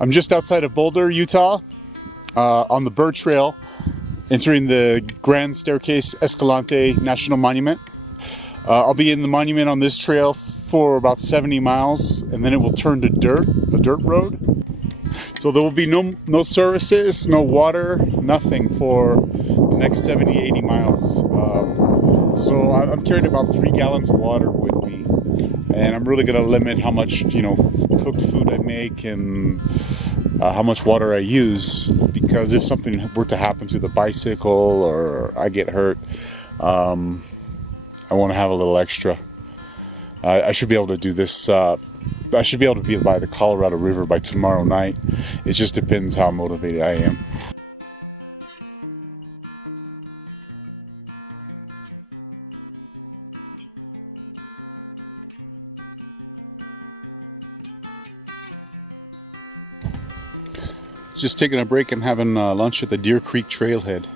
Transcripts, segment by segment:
I'm just outside of Boulder, Utah, on the Burr Trail, entering the Grand Staircase Escalante National Monument. I'll be in the monument on this trail for about 70 miles, and then it will turn to a dirt road. So there will be no services, no water, nothing for the next 70, 80 miles. So I'm carrying about 3 gallons of water with me, and I'm really going to limit how much, cooked food I make and how much water I use, because if something were to happen to the bicycle or I get hurt, I want to have a little extra. I should be able to do this. I should be able to be by the Colorado River by tomorrow night. It just depends how motivated I am. Just taking a break and having lunch at the Deer Creek Trailhead.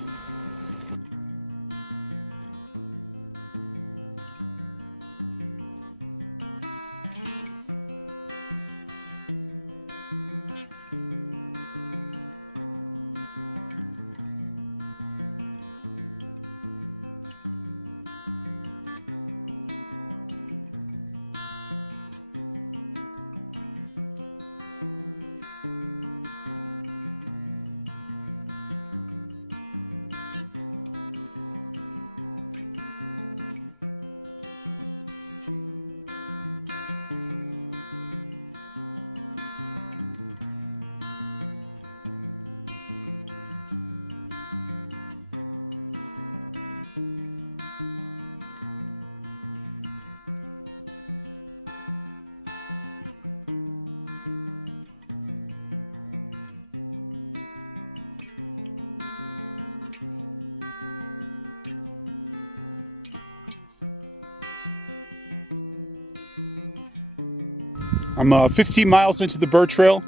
I'm 15 miles into the Burr Trail,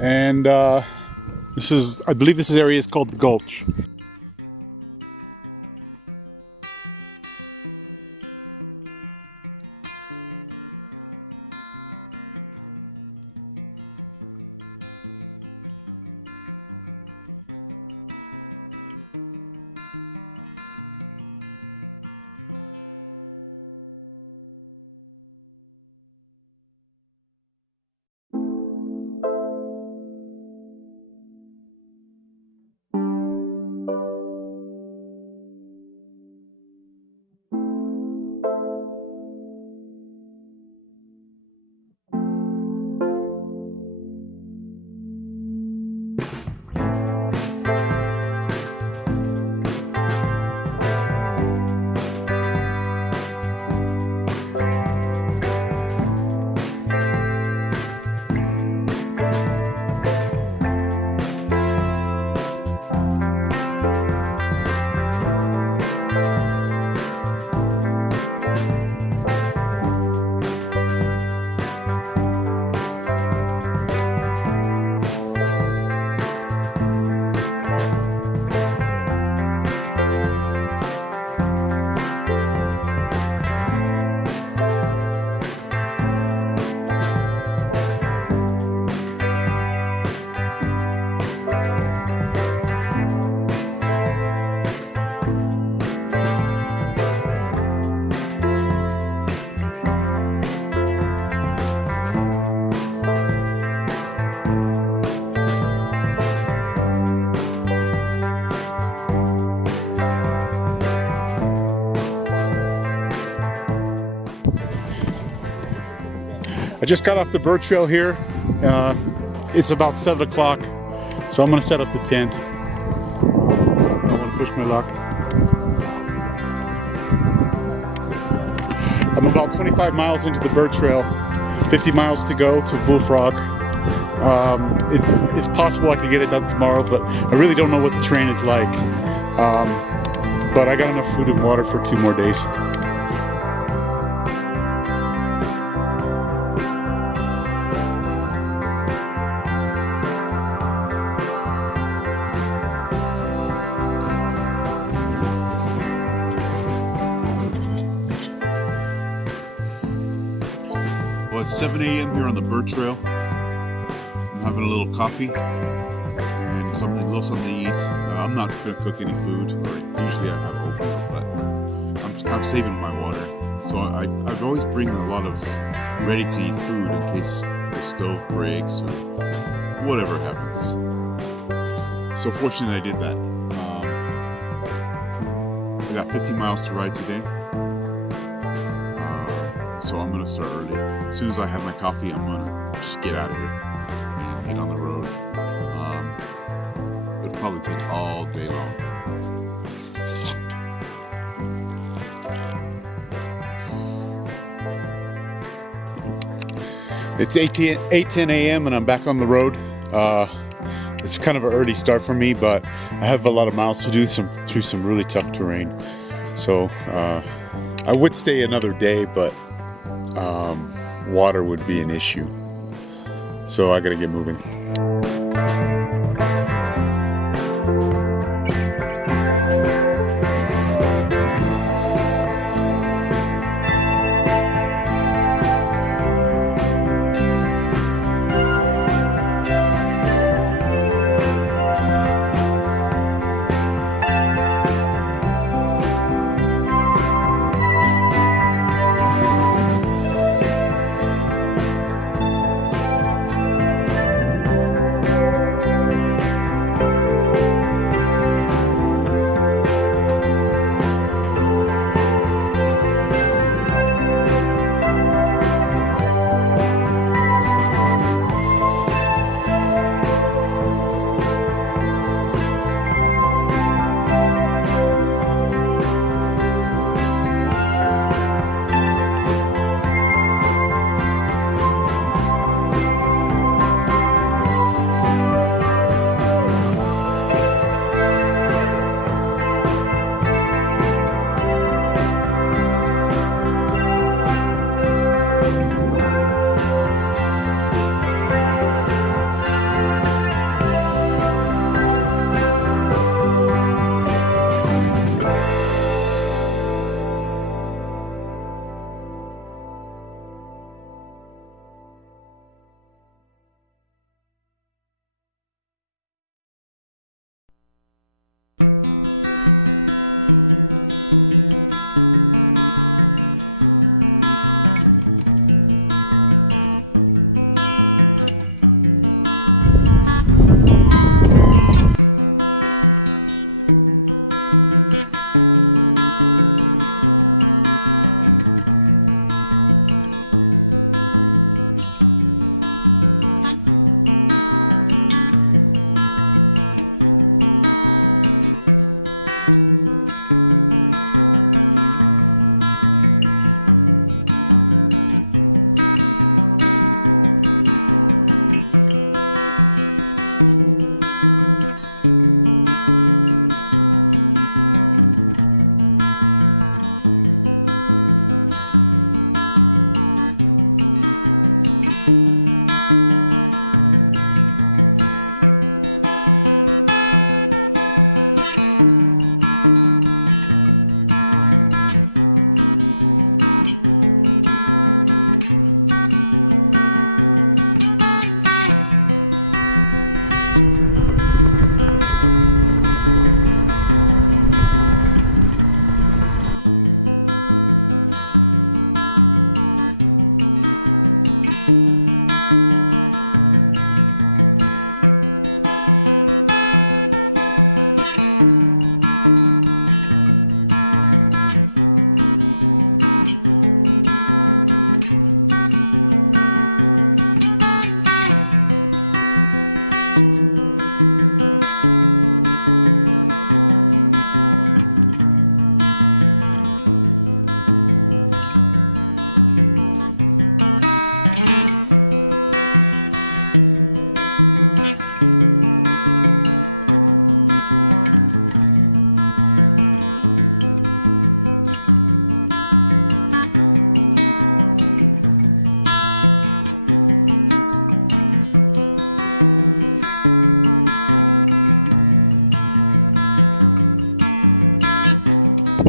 and I believe this area is called the Gulch. I just got off the Burr Trail here. It's about 7 o'clock, so I'm going to set up the tent. I don't want to push my luck. I'm about 25 miles into the Burr Trail, 50 miles to go to Bullfrog. It's possible I could get it done tomorrow, but I really don't know what the terrain is like. But I got enough food and water for 2 more days. Well, it's 7 a.m. here on the Burr Trail. I'm having a little coffee and a little something to eat. I'm not gonna cook any food, or usually I have oatmeal, but I'm saving my water. So I always bring a lot of ready-to-eat food in case the stove breaks or whatever happens. So fortunately I did that. I got 50 miles to ride today. So I'm gonna start early. As soon as I have my coffee, I'm gonna just get out of here and get on the road. It'll probably take all day long. It's 8:10 a.m. and I'm back on the road. It's kind of an early start for me, but I have a lot of miles to do through some really tough terrain. So I would stay another day, but water would be an issue. So I gotta get moving.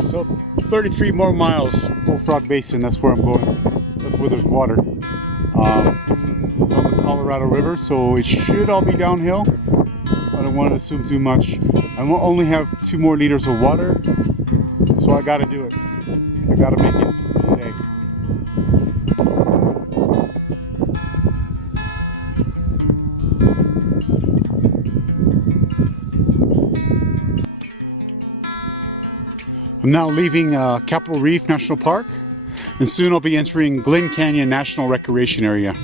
So 33 more miles, Bullfrog Basin, that's where I'm going. That's where there's water. It's on the Colorado Colorado River, so it should all be downhill. I don't want to assume too much. I will only have 2 more liters of water, so I gotta do it. I gotta make it today. I'm now leaving Capitol Reef National Park, and soon I'll be entering Glen Canyon National Recreation Area.